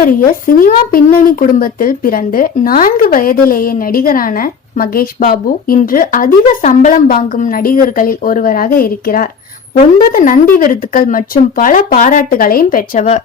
மிகப்பெரிய சினிமா பின்னணி குடும்பத்தில் பிறந்து நான்கு வயதிலேயே நடிகரான மகேஷ் பாபு இன்று அதிக சம்பளம் வாங்கும் நடிகர்களில் ஒருவராக இருக்கிறார். ஒன்பது நந்தி விருதுகள் மற்றும் பல பாராட்டுகளையும் பெற்றவர்.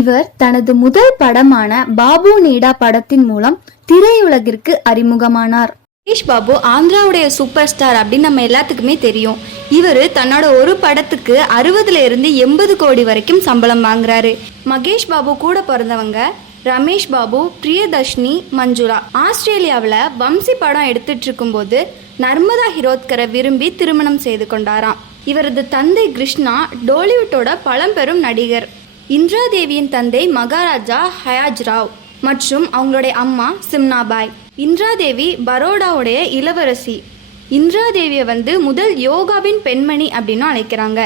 இவர் தனது முதல் படமான பாபு நீடா படத்தின் மூலம் திரையுலகிற்கு அறிமுகமானார். மகேஷ் பாபு ஆந்திராவுடைய சூப்பர் ஸ்டார் அப்படின்னு நம்ம எல்லாத்துக்குமே தெரியும். இவர் தன்னோட ஒரு படத்துக்கு அறுபதுல இருந்து எண்பது கோடி வரைக்கும் சம்பளம் வாங்குறாரு. மகேஷ் பாபு கூட பிறந்தவங்க ரமேஷ் பாபு பிரியதர்ஷினி மஞ்சுளா. ஆஸ்திரேலியாவில் வம்சி படம் எடுத்துட்டு இருக்கும்போது நர்மதா ஹிரோத்கரை விரும்பி திருமணம் செய்து கொண்டாராம். இவரது தந்தை கிருஷ்ணா டோலிவுட்டோட பழம்பெரும் நடிகர். இந்திரா தேவியின் தந்தை மகாராஜா ஹயாஜ் ராவ். மற்றும் அவங்களுடைய அம்மா சிம்னாபாய். இந்திராதேவி பரோடாவுடைய இளவரசி. இந்திராதேவியை வந்து முதல் யோகாவின் பெண்மணி அப்படின்னு அழைக்கிறாங்க.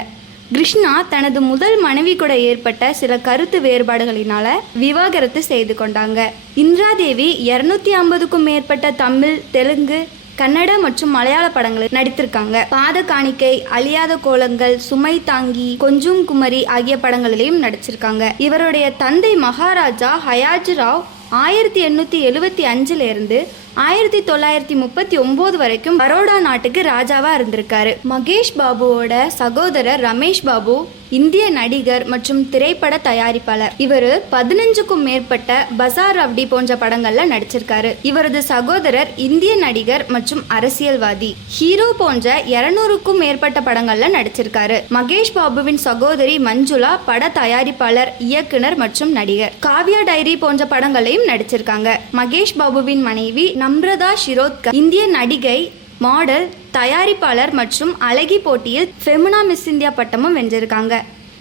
கிருஷ்ணா தனது முதல் மனைவி கூட ஏற்பட்ட சில கருத்து வேறுபாடுகளினால விவாகரத்து செய்து கொண்டாங்க. இந்திராதேவி இருநூத்தி ஐம்பதுக்கும் மேற்பட்ட தமிழ் தெலுங்கு கன்னட மற்றும் மலையாள படங்களில் நடித்திருக்காங்க. பாத காணிக்கை அழியாத கோலங்கள் சுமை தாங்கி கொஞ்சும் குமரி ஆகிய படங்களிலையும் நடிச்சிருக்காங்க. இவருடைய தந்தை மகாராஜா ஹயாஜ் ராவ் ஆயிரத்தி எண்ணூற்றி எழுவத்தி அஞ்சிலிருந்து ஆயிரத்தி தொள்ளாயிரத்தி முப்பத்தி ஒன்பது வரைக்கும் பரோடா நாட்டுக்கு ராஜாவா இருந்திருக்காரு. மகேஷ் பாபுவோட சகோதரர் ரமேஷ் பாபு இந்திய நடிகர் மற்றும் திரைப்பட தயாரிப்பாளர். இவர் பதினஞ்சுக்கும் மேற்பட்ட பசார் அப்டி போன்ற படங்கள்ல நடிச்சிருக்காரு. இவரது சகோதரர் இந்திய நடிகர் மற்றும் அரசியல்வாதி. ஹீரோ போன்ற இருநூறுக்கும் மேற்பட்ட படங்கள்ல நடிச்சிருக்காரு. மகேஷ் பாபுவின் சகோதரி மஞ்சுளா பட தயாரிப்பாளர் இயக்குனர் மற்றும் நடிகர். காவ்யா டைரி போன்ற படங்களையும் நடிச்சிருக்காங்க. மகேஷ் பாபுவின் மனைவி நம்ரதா ஷிரோத்கர் இந்திய நடிகை மாடல் தயாரிப்பாளர் மற்றும் அழகி போட்டியில் ஃபெமுனா மிஸ் இந்தியா பட்டமும் வென்றிருக்காங்க.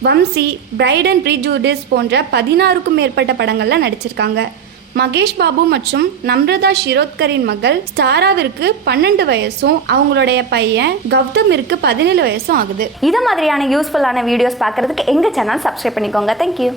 வம்சி பிரைட் அண்ட் ப்ரீஜூடிஸ் போன்ற பதினாறுக்கும் மேற்பட்ட படங்களில் நடிச்சிருக்காங்க. மகேஷ் பாபு மற்றும் நம்ரதா ஷிரோத்கரின் மகள் ஸ்டாராவிற்கு பன்னெண்டு வயசும் அவங்களுடைய பையன் கௌதமிற்கு பதினேழு வயசும் ஆகுது. இது மாதிரியான யூஸ்ஃபுல்லான வீடியோஸ் பார்க்குறதுக்கு எங்கள் சேனல் சப்ஸ்கிரைப் பண்ணிக்கோங்க. தேங்க்யூ